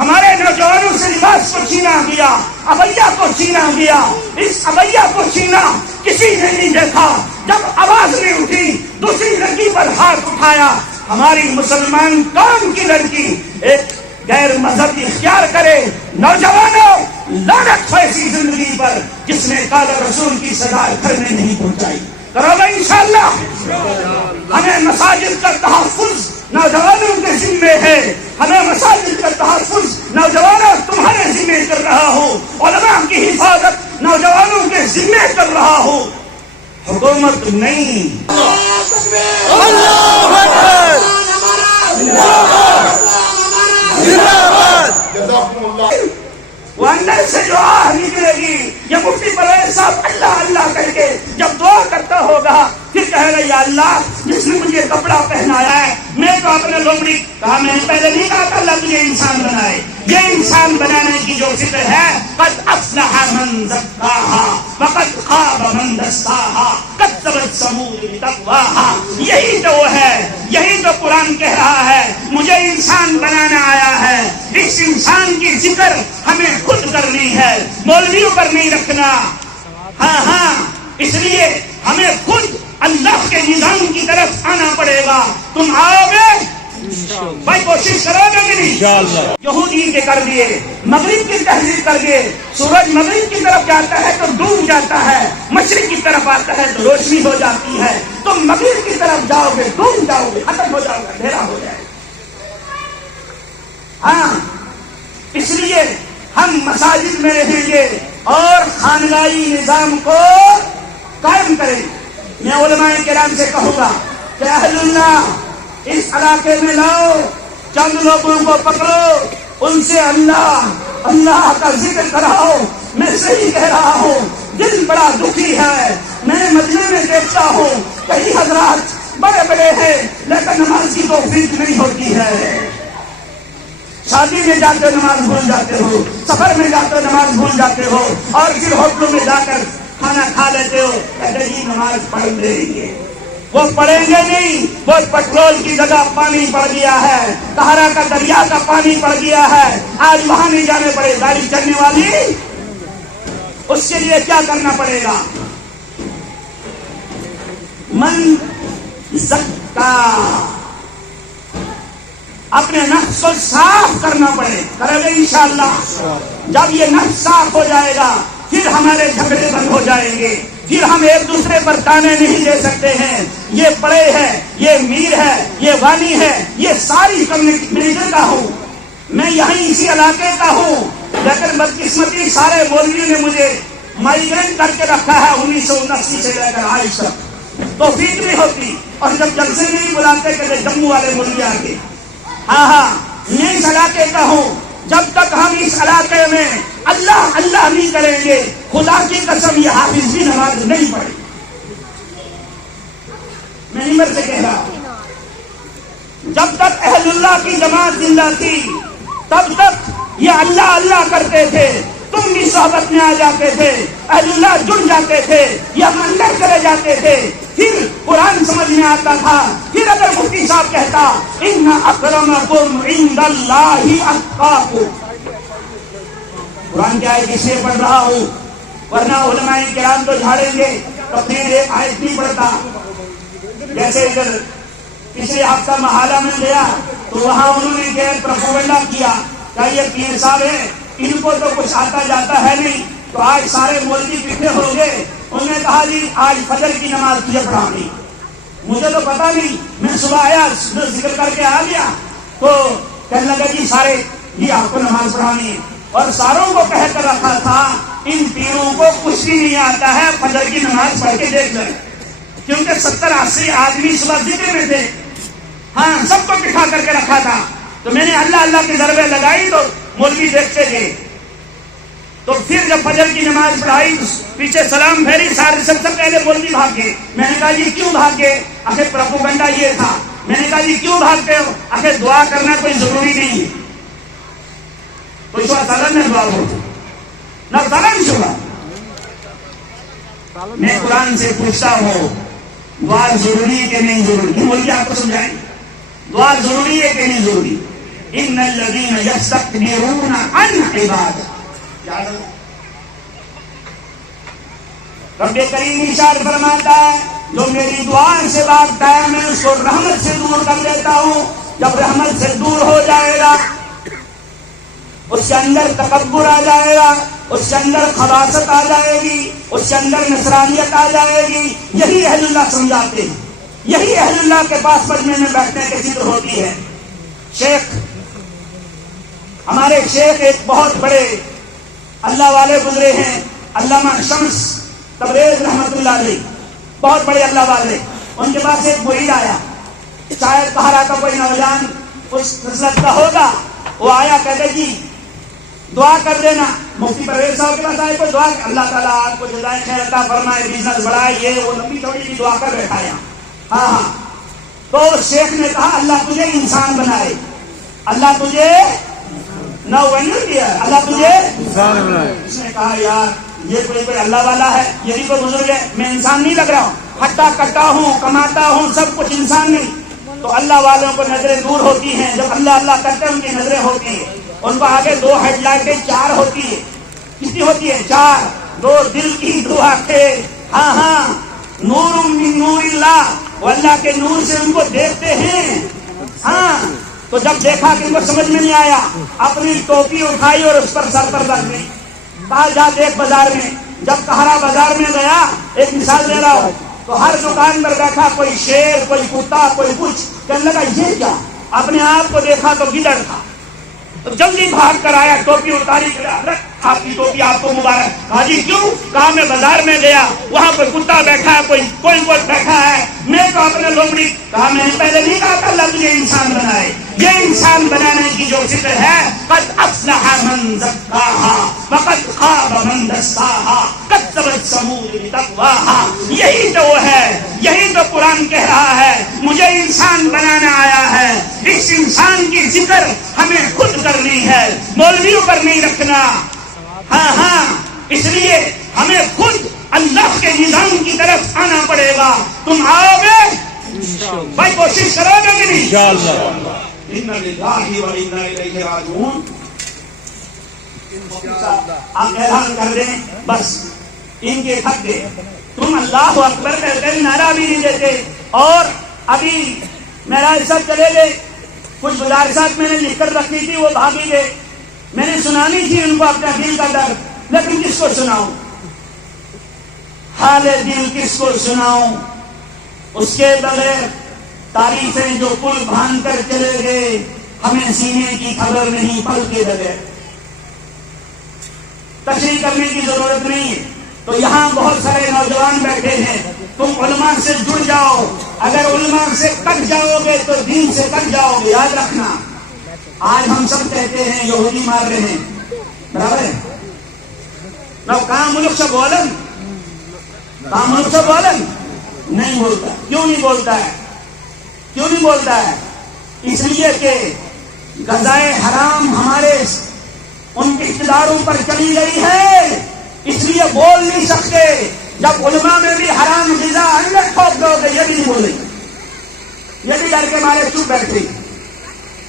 ہمارے نوجوانوں سے لباس کو چھینا گیا، ابیا کو چھینا گیا۔ اس ابیا کو چھینا کسی نے نہیں دیکھا، جب آواز نہیں اٹھی دوسری لڑکی پر ہاتھ اٹھایا۔ ہماری مسلمان قوم کی لڑکی ایک غیر مذہبی اختیار کرے، نوجوانوں لعنت ہو ایسی زندگی پر جس نے قال رسول کی صدا گھر میں نہیں پہنچائی۔ کرو گے انشاءاللہ۔ ہمیں مساجد کا تحفظ نوجوانوں کے ذمے ہے، ہمیں مساجد کا تحفظ نوجوانوں تمہارے ذمے کر رہا ہوں، علماء کی حفاظت نوجوانوں کے ذمے کر رہا ہوں، حکومت نہیں۔ اللہ اکبر، وہ اندر سے جو آہ نکلے گی، یہ مفتی پرویز صاحب اللہ اللہ کر کے جب دعا کرتا ہوگا پھر کہے گا یا اللہ جس نے مجھے کپڑا پہنایا ہے، میں تو اپنے لومڑی کہا، میں نے پہلے نہیں کہا تھا اللہ تجھے انسان بنائے، یہ انسان بنانے کی جو فکر ہے، قد افلح من زکاہا وقد خاب من دساہا کذبت ثمود بتقواہا۔ یہی تو وہ ہے، یہی تو قرآن کہہ رہا ہے مجھے انسان بنانا آیا ہے۔ اس انسان کی ذکر ہمیں خود کرنی ہے، مولویوں پر نہیں رکھنا۔ ہاں اس لیے ہمیں خود اللہ کے نظام کی طرف آنا پڑے گا۔ تم آؤ گے بھائی، کوشش کرو گے کہ نہیں؟ یہودی کے کر دیے، مغرب کی تحریر کر دیے، سورج مغرب کی طرف جاتا ہے تو ڈوب جاتا ہے، مشرق کی طرف آتا ہے تو روشنی ہو جاتی ہے۔ تم مغرب کی طرف جاؤ گے ڈوب جاؤ گے، ختم ہو جاؤ گے، اندھیرا ہو جائے گا۔ ہاں اس لیے ہم مساجد میں رہیں گے اور خانگاہی نظام کو قائم کریں۔ میں علماء کرام سے کہوں گا کہ اہل اللہ اس علاقے میں لاؤ، چند لوگوں کو پکڑو، ان سے اللہ اللہ کا ذکر کراؤ۔ میں صحیح کہہ رہا ہوں، دل بڑا دکھی ہے۔ میں مجلے میں دیکھتا ہوں کئی حضرات بڑے بڑے ہیں لیکن نماز کی توفیق نہیں ہوتی ہے۔ شادی میں جاتے نماز بھول جاتے ہو، سفر میں جاتے نماز بھول جاتے ہو، اور پھر ہوٹلوں میں جا کر کھانا کھا لیتے ہو، کہتے جی نماز پڑھ لیں گے۔ وہ پڑھیں گے نہیں، وہ پیٹرول کی جگہ پانی پڑ گیا ہے، طہارا کا دریا کا پانی پڑ گیا ہے، آج وہاں نہیں جانے پڑے، گاڑی چلنے والی اس کے لیے کیا کرنا پڑے گا؟ من زکا، اپنے نفس کو صاف کرنا پڑے، کرے گے انشاءاللہ۔ جب یہ نفس صاف ہو جائے گا پھر ہمارے جھگڑے بند ہو جائیں گے، پھر ہم ایک دوسرے پر تانے نہیں دے سکتے ہیں، یہ بڑے ہے، یہ میر ہے، یہ وانی ہے، یہ ساری کمیونٹی کا ہوں، میں یہیں اسی علاقے کا ہوں، لیکن بدقسمتی سارے مولویوں نے مجھے مائیگرینٹ کر کے رکھا ہے 1979 سے لے کر آج تک، توفیق نہیں ہوتی، اور جب جلسے نہیں بلاتے کہ جموں والے مولوی آ کے۔ ہاں میں اس علاقے کا ہوں، جب تک ہم اس علاقے میں اللہ اللہ نہیں کریں گے، خدا کی قسم یہ حافظ بھی نماز نہیں پڑھے۔ میں نمبر سے کہہ رہا ہوں، جب تک اہل اللہ کی جماعت زندہ تھی تب تک یہ اللہ اللہ کرتے تھے، تم بھی صحبت میں آ جاتے تھے، اہل اللہ جڑ جاتے تھے، یہ اندر کرے جاتے تھے، پھر قرآن سمجھ میں آتا تھا۔ پھر اگر مفتی صاحب کہتا ان اکرمکم عند اللہ اتقاکم، قرآن کی آیت اس لیے پڑھ رہا ہوں ورنہ علماء کرام تو جھاڑیں گے تو پھر ایک آیت نہیں پڑھتا۔ جیسے ادھر پچھلے ہفتہ محالہ میں گیا تو وہاں انہوں نے غیر پروپیگنڈا کیا کہ یہ پیر صاحب ہے، ان کو تو کچھ آتا جاتا ہے نہیں، تو آج سارے مولوی اکٹھے ہو گئے، انہوں نے کہا جی آج فجر کی نماز تجھے پڑھانی۔ مجھے تو پتا نہیں، میں صبح آیا ذکر کر کے آ گیا تو کہنے لگا جی سارے جی آپ کو نماز پڑھانی ہے، اور ساروں کو کہہ کر رکھا تھا ان پیروں کو کچھ بھی نہیں آتا ہے، فجر کی نماز پڑھ کے دیکھ لیں، کیونکہ 70-80 آدمی صبح ذکر میں تھے، ہاں سب کو بٹھا کر کے رکھا تھا۔ تو میں نے اللہ اللہ کی ضربیں لگائی تو مولوی دیکھتے گئے، تو پھر جب فجر کی نماز پڑھائی پیچھے سلام پھیری، سارے سب سے پہلے مولوی بھاگ گئے۔ میں نے کہا جی کیوں بھاگ گئے؟ آخر پروپیگنڈا یہ تھا۔ میں نے کہا جی کیوں بھاگتے ہو؟ آخر دعا کرنا کوئی ضروری نہیں ہے، کوئی تعالیٰ نے دعا ہو نہ تعالیٰ شبہ۔ میں قرآن سے پوچھتا ہوں دعا ضروری ہے کہ نہیں ضروری؟ مولوی آپ کو سمجھائیں دعا ضروری ہے کہ نہیں ضروری؟ ان الذین یستکبرون عن عبادتی. رب کریم ارشاد فرماتا ہے جو میری دعا سے بھاگتا ہے میں اس کو رحمت سے دور کر دیتا ہوں. جب رحمت سے دور ہو جائے گا اس کے اندر تکبر آ جائے گا, اس کے اندر خباثت آ جائے گی, اس کے اندر نصرانیت آ جائے گی. یہی اہل اللہ سمجھاتے ہیں, یہی اہل اللہ کے پاس مجمع میں بیٹھنے کی ذکر ہوتی ہے. شیخ ہمارے شیخ ایک بہت بڑے اللہ والے گزرے ہیں, علامہ شمس تبریز رحمت اللہ علیہ, بہت بڑے اللہ والے. ان کے پاس ایک مرید آیا, شاید قہرہ کا کوئی نوجوان اس نسلت کا ہوگا. وہ آیا کہتے جی دعا کر دینا. مفتی پرویز صاحب کے پاس آئے کوئی دعا, اللہ تعالیٰ آپ کو جزائے خیر عطا فرمائے, بزنس بڑھائے, یہ وہ لمبی چوڑی کی دعا کر بیٹھا ہے. ہاں ہاں. تو شیخ نے کہا اللہ تجھے انسان بنائے, اللہ تجھے نہ کیا, اللہ تجھے انسان بنائے. اس نے کہا یار یہ کوئی اللہ والا ہے, یہ بھی کوئی بزرگ ہے, میں انسان نہیں لگ رہا ہوں, ہٹا کٹا ہوں, کماتا ہوں, سب کچھ انسان نہیں. تو اللہ والوں کو نظریں دور ہوتی ہیں, جب اللہ اللہ کرتے ہیں ان کی نظریں ہوتی ہیں. ان کو آگے 2 ہیڈ لائٹیں 4 ہوتی ہے. کتنی ہوتی ہے؟ 4. 2 دل کی 2 آنکھیں. ہاں ہاں, نور من نور اللہ, وہ اللہ کے نور سے ان کو دیکھتے ہیں. ہاں, تو جب دیکھا کہ ان کو سمجھ میں نہیں آیا, اپنی ٹوپی اٹھائی اور اس پر سر پر رکھ دی. کہا جا دیکھ بازار میں. جب قہرہ بازار میں گیا, ایک مثال دے رہا ہوں, تو ہر دکان پر بیٹھا کوئی شیر, کوئی کتا, کوئی کچھ. کہنے لگا یہ کیا؟ اپنے آپ کو دیکھا تو گدڑ تھا, تو جلدی بھاگ کر آیا, ٹوپی اتاری, آپ کی ٹوپی آپ کو مبارک. حاجی کیوں؟ کہا میں بازار میں گیا, وہاں کوئی کتا بیٹھا ہے, کوئی بیٹھا ہے, میں تو اپنے لومڑی. کہا میں نے پہلے نہیں کہا کہ اللہ تجھے انسان بنائے. یہ انسان بنانے کی جو ذکر ہے, قد افلح من زکاها وقد خاب من دساها کذبت ثمود بتقواها. یہی تو وہ ہے, یہی تو قرآن کہہ رہا ہے مجھے انسان بنانا آیا ہے. اس انسان کی ذکر ہمیں خود کرنی ہے, مولویوں پر نہیں رکھنا. ہاں ہاں, اس لیے ہمیں خود اللہ کے نظام کی طرف آنا پڑے گا. تم آؤ گے بھائی, کوشش کرو گے کہ نہیں؟ انشاءاللہ. اِنَّ لِلَّهِ وَإِنَّا إِلَيْهِ رَاجِعُونَ. آپ اعلان کر دیں بس, ان کے تھک گئے. تم اللہ اکبر کہتے نعرہ بھی نہیں دیتے. اور ابھی معراج صاحب چلے گئے, کچھ گزارشات میں نے لکھ کر رکھی تھی, وہ بھاگی گئے. میں نے سنانی تھی ان کو اپنے دل کا درد, لیکن کس کو سناؤں؟ حال دل کس کو سناؤں؟ اس کے بغیر تعریفیں جو پل باندھ کر چلے گئے, ہمیں سینے کی خبر نہیں پل کے بغیر. تشریح کرنے کی ضرورت نہیں ہے. تو یہاں بہت سارے نوجوان بیٹھے ہیں, تم علماء سے جڑ جاؤ. اگر علماء سے کٹ جاؤ گے تو دین سے کٹ جاؤ گے, یاد رکھنا. آج ہم سب کہتے ہیں یہودی مار رہے ہیں, برابر ہے نہ؟ کہاں ملک سے بولن, کہاں ملک سے بولن نہیں بولتا. کیوں نہیں بولتا ہے؟ کیوں نہیں بولتا ہے؟ اس لیے کہ غذائے حرام ہمارے ان کے اقتداروں پر چلی گئی ہے, اس لیے بول نہیں سکتے. جب علماء میں بھی حرام غذا اندر ٹھوک دو گے, یہ بھی نہیں بولے, یہ بھی ڈر کے مارے چپ بیٹھے.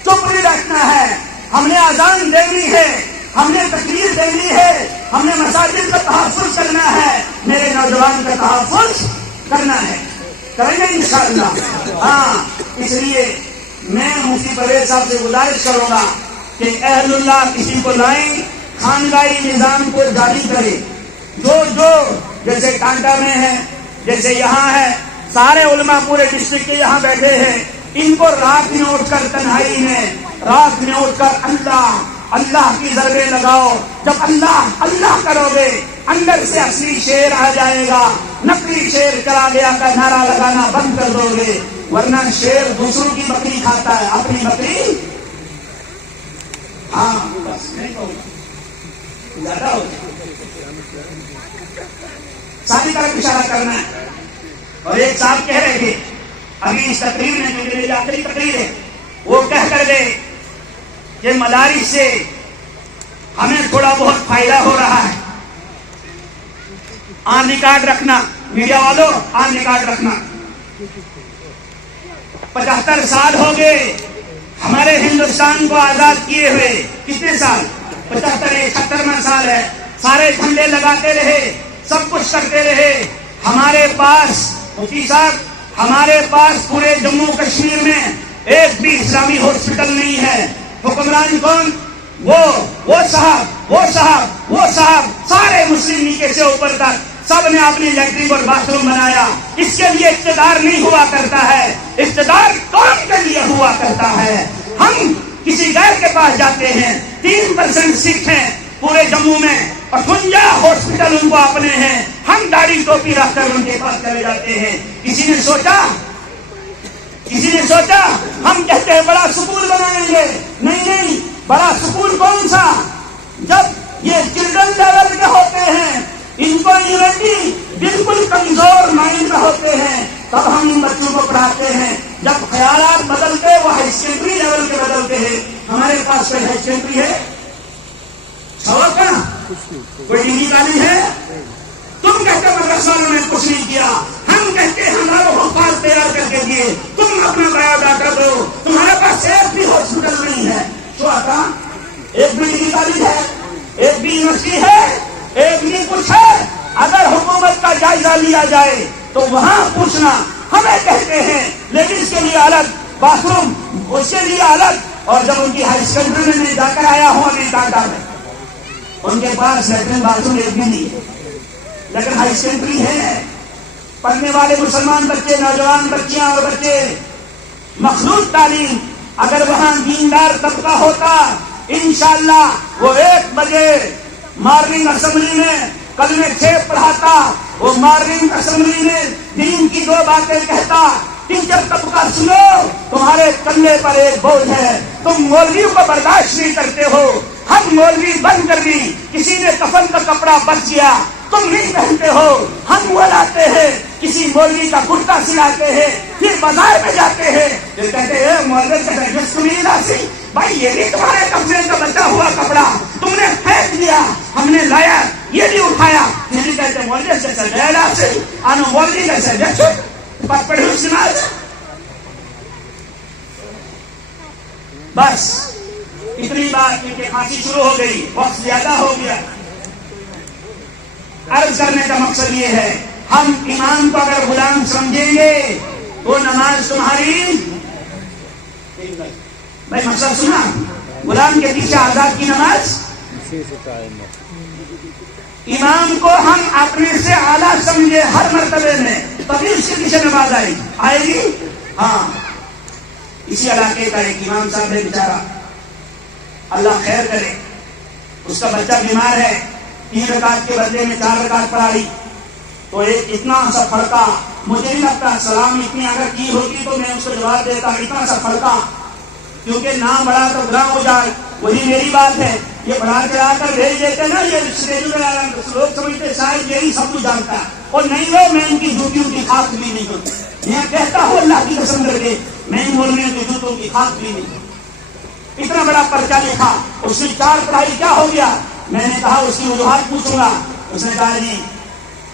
چپ نہیں بیٹھنا ہے. ہم نے اذان دینی ہے, ہم نے تقریر دینی ہے, ہم نے مساجد کا تحفظ کرنا ہے, میرے نوجوان کا تحفظ کرنا ہے. کریں گے انشاءاللہ. ہاں, اس لیے میں مفتی پرویز صاحب سے گزارش کروں گا کہ اہل اللہ کسی کو لائیں, خاندائی نظام کو جاری کرے. جو جیسے کانٹا میں ہے, جیسے یہاں ہے, سارے علماء پورے ڈسٹرکٹ کے یہاں بیٹھے ہیں, ان کو رات میں اٹھ کر تنہائی میں, رات میں اٹھ کر اللہ اللہ کی ضربیں لگاؤ. جب اللہ اللہ کرو گے, اندر سے اصلی شیر آ جائے گا. نقلی شیر چلا گیا کا نعرہ لگانا بند کر دو گے, ورنہ شیر دوسروں کی بکری کھاتا ہے, اپنی بکری. ہاں بس نہیں کہوں گا, زیادہ ہو ساری طرف اشارہ کرنا ہے. اور ایک صاحب کہہ رہے تھے ابھی اس تقریر میں, جو میری آخری تقریر ہے, وہ کہہ کر گئے کہ مدارس سے ہمیں تھوڑا بہت فائدہ ہو رہا ہے. آن ریکارڈ رکھنا, میڈیا والوں آن ریکارڈ رکھنا. 75 سال ہو گئے ہمارے ہندوستان کو آزاد کیے ہوئے کتنے سال؟ 75-76 سال ہے. سارے جھنڈے لگاتے رہے, سب کچھ کرتے رہے. ہمارے پاس مفتی صاحب, ہمارے پاس پورے جموں کشمیر میں ایک بھی اسلامی ہاسپٹل نہیں ہے. حکمران کون؟ وہ صاحب سارے مسلم نیچے سے اوپر تک سب نے اپنی لیٹرین اور باتھ روم بنایا. اس کے لیے اقتدار نہیں ہوا کرتا ہے, اقتدار قوم کے لیے ہوا کرتا ہے. ہم کسی غیر کے پاس جاتے ہیں, 3% سکھ ہیں پورے جموں میں, 58 ہاسپٹل ان کو اپنے ہیں. ہم داڑھی ٹوپی رکھ کر ان کے پاس چلے جاتے ہیں. کسی نے سوچا ہم کہتے ہیں بڑا سکول بنائیں گے. نہیں, بڑا سکول کون سا؟ جب یہ چلڈرن لیول کے ہوتے ہیں, ان کو ایونٹی بالکل کمزور مائنڈ میں ہوتے ہیں, تب ہم ان بچوں کو پڑھاتے ہیں. جب خیالات بدلتے وہ ہائی سیکنڈری لیول کے بدلتے ہیں. ہمارے پاس کوئی ہائی سیکنڈری ہے؟ کوئی ڈگری کالج ہے؟ تم کہتے مدرسہ والوں نے کچھ نہیں کیا, ہم کہتے ہمارا حفاظ تیار کر کے دیے. تم اپنا بایو ڈاٹا دو, تمہارے پاس ایک بھی ہاسپٹل نہیں ہے. ایک بھی ڈگری کالج ہے, ایک بھی یونیورسٹی ہے, ایک بھی کچھ ہے. اگر حکومت کا جائزہ لیا جائے تو وہاں پوچھنا. ہمیں کہتے ہیں لیڈیز کے لیے الگ باتھ روم, اس کے لیے الگ, اور جب ان کی ہائی سیکنڈری میں جا کر آیا ہوں ابھی ٹاٹا میں, ان کے پاس لیٹرین باتھ روم ایک بھی نہیں ہے. لیکن ہائی سیکنڈری ہے. پڑھنے والے مسلمان بچے, نوجوان بچیاں اور بچے, مخلوط تعلیم. اگر وہاں دیندار طبقہ ہوتا انشاءاللہ وہ 1 بجے مارننگ اسمبلی میں کلمے 6 پڑھاتا, وہ مارننگ اسمبلی میں دین کی 2 باتیں کہتا. ٹیچر طبقہ سنو, تمہارے کندھے پر ایک بوجھ ہے, تم مولویوں کو برداشت نہیں کرتے ہو. ہم مولوی بن کر بھی کسی نے کفن کا کپڑا بچ گیا, تم نہیں پہنتے ہو, ہم وہ لاتے ہیں. کسی مولوی کا کرتا سلاتے ہیں, پھر بازار میں جاتے ہیں, پھر کہتے ہیں مولوی کا بھائی یہ بھی تمہارے قبضے کا بچا ہوا کپڑا, تم نے پھینک دیا, ہم نے لایا, یہ بھی اٹھایا. پھر کہتے مولوی سے چل گیا سے آنو مولوی کیسے دیکھو پڑھو سماج. بس اتنی بات ان کی پھانسی شروع ہو گئی, وقت زیادہ ہو گیا. عرض کرنے کا مقصد یہ ہے, ہم امام کو اگر غلام سمجھیں گے تو نماز تمہاری, بھائی مقصد سنا, غلام کے پیچھے آزاد کی نماز. امام کو ہم اپنے سے اعلیٰ سمجھے ہر مرتبے میں, تبھی اس کے پیچھے نماز آئے گی. ہاں, اسی علاقے کا ایک امام صاحب ہے بیچارہ, اللہ خیر کرے, اس کا بچہ بیمار ہے, 3 رکعت کے بدلے میں 4 رکعت پڑھائی. تو ایک اتنا سا فرقہ, مجھے نہیں لگتا سلام اتنی اگر کی ہوتی تو میں اس کو جواب دیتا. اتنا سا فرقہ, کیونکہ نام بڑھا تو گراں ہو جائے, وہی میری بات ہے. یہ بڑھا کے آ کر بھیج دیتے نا, یہ لوگ سمجھتے شاید یہی سب کچھ جانتا ہے, اور نہیں ہو میں ان کی جوتیوں کی خاک بھی نہیں کرتا. میں کہتا ہوں اللہ کی قسم کر کے, میں ان مولویوں کی جوتوں کی خاک بھی نہیں کرتا. اتنا بڑا پرچہ لکھا, اس کی 4 پڑھائی کیا ہو گیا. میں نے کہا اس کی وجوہات پوچھوں گا. اس نے کہا جی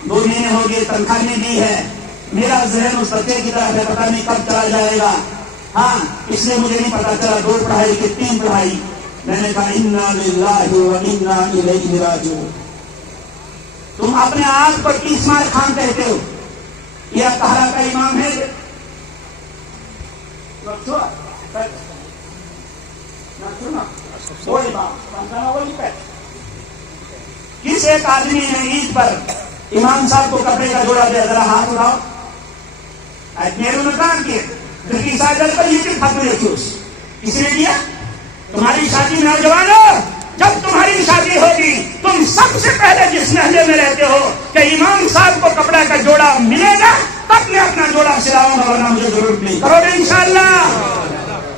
2 مہینے ہو گئے, تنخواہ نہیں دی ہے, میرا ذہن اس بچے کی طرف ہے, پتہ نہیں کب چلا جائے گا. ہاں, اس لیے مجھے نہیں پتا چلا 2 پڑھائی کہ 3 پڑھائی. میں نے کہا انا للہ و انا الیہ راجعون. تم اپنے آپ کو 30 مار خان کہتے ہو, یہ الطہارہ کا امام ہے. کس ایک آدمی نے عید پر امام صاحب کو کپڑے کا جوڑا دیا, ذرا ہاتھ اٹھاؤ. میرے نے کہا کہ کس نے دیا؟ تمہاری شادی میں نوجوانوں, جب تمہاری شادی ہوگی تم سب سے پہلے جس محلے میں رہتے ہو کہ امام صاحب کو کپڑا کا جوڑا ملے گا تب میں اپنا جوڑا سلاؤں گا, ورنہ مجھے ضرورت نہیں. کرو گے انشاءاللہ.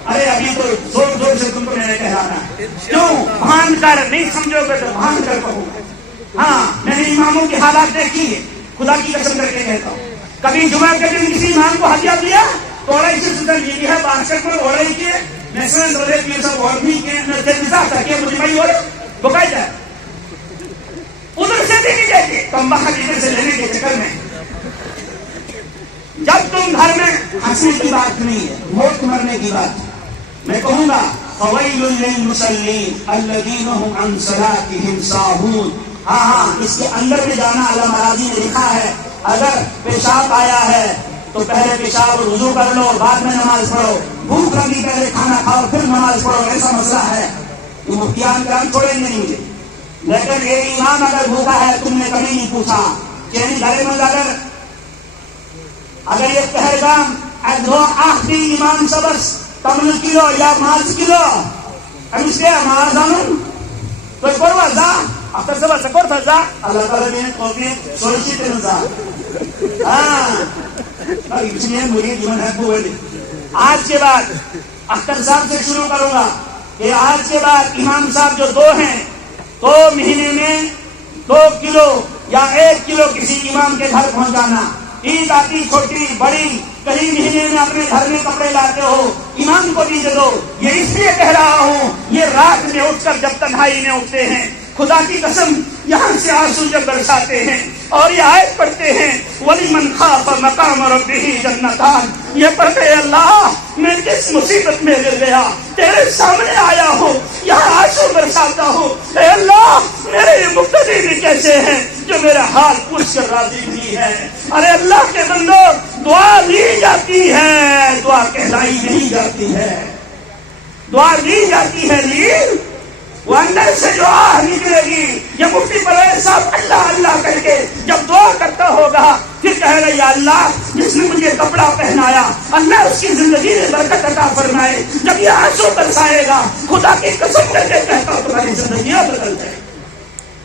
ارے ابھی تو زور زور سے تم کو میں نے کہا نا, کیوں بھان کر نہیں سمجھو گے تو بھان کر کہوں. ہاں, میں نے اماموں کی حالات دیکھی ہے, خدا کی قسم کر کے کہتا ہوں. کبھی جمعہ کے دن کسی امام کو ہدیہ دیا تو اوڑائی سے سدھر یہ ہے, 62 میں اوڑائی کے نیشنل دولے کی سب اور بھی کے مجھے بھائی اور بکائی جائے ادھر سے بھی نہیں دیتے, کم بخت ادھر سے لینے کے چکر میں. جب تم گھر میں ہنسنے کی بات نہیں ہے, موت مرنے کی بات. میں کہوں گا فویل للمصلین الذین هم عن صلاتهم ساہون. ہاں اس کے اندر بھی جانا علامہ راضی نے لکھا ہے. اگر پیشاب آیا ہے تو پہلے پیشاب اور وضو کر لو، بعد میں نماز پڑھو. بھوک لگی پہلے کھانا کھاؤ پھر نماز پڑھو، ایسا مسئلہ ہے. یہ مفتیان کرام چھوڑیں گے نہیں مجھے. لیکن ایک امام اگر بھوکا ہے تم نے کبھی نہیں پوچھا کہ گھر میں اگر یہ پہلگام آخری امام سبس تمن کلو یا ماز کلو ابھی سے ماز تو کروا زا اختر سبا سکور تھا زا اللہ تعالیٰ نے توفیق سوچی تے زا ہاں اس لیے مجھے جیون ہے وہ آج کے بعد اختر صاحب سے شروع کروں گا کہ آج کے بعد امام صاحب جو دو ہیں تو مہینے میں 2 کلو یا 1 کلو کسی امام کے گھر پہنچانا. عید آتی چھوٹی بڑی کہیں مہینے میں اپنے گھر میں کپڑے لاتے ہو امام کو بھی دے دو. یہ اس لیے کہہ رہا ہوں یہ رات میں اٹھ کر جب تنہائی میں اٹھتے ہیں خدا کی قسم یہاں سے آنسو جب برساتے ہیں اور یہ آیت پڑھتے ہیں وَلِمَنْ خَافَ مَقَامَ رَبِّهِ جَنَّتَانِ. یہ پڑھتے اللہ میں کس مصیبت میں گر گیا تیرے سامنے آیا ہوں یہاں آنسو برساتا ہوں. اے اللہ میرے یہ مقتدی بھی کیسے ہیں جو میرا حال پوچھ کر راضی بھی ہے. ارے اللہ کے بندو دعا لی جاتی ہے، دعا کہلائی نہیں جاتی ہے. دعا لی جاتی ہے لی وہ اندر سے جو آہ نکلے گی. یہ مفتی پرویز صاحب اللہ اللہ کر کے جب دعا کرتا ہوگا پھر کہے گا یا اللہ جس نے مجھے کپڑا پہنایا اللہ اس کی زندگی میں برکت عطا فرمائے. جب یہ آنسو برسائے گا خدا کی قسم کر کے کہتا ہوں تمہاری زندگیاں بدل جائے.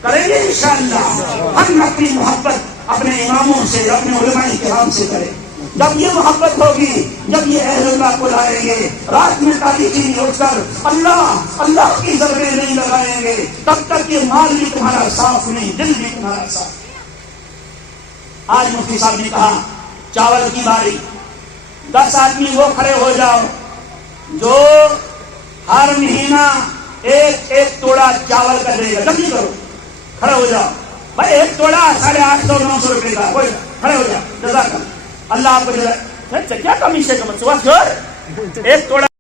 کریں گے انشاءاللہ. ہم اپنی محبت اپنے اماموں سے اپنے علماء کرام سے کریں. جب یہ محبت ہوگی جب یہ اہل اللہ کو لائیں گے رات میں تاریخی اٹھ کر اللہ اللہ کی ضربیں نہیں لگائیں گے تب تک یہ مال بھی تمہارا صاف نہیں دل بھی تمہارا صاف. آج مفتی صاحب نے کہا چاول کی باری 10 آدمی وہ کھڑے ہو جاؤ جو ہر مہینہ ایک توڑا چاول کا دے گا. جلدی کرو کھڑے ہو جاؤ بھائی. 1 توڑا 850 900 روپے کا کوئی کھڑے ہو جاؤ. جزاک اللہ آپ کو کیا کمی سے 1 توڑا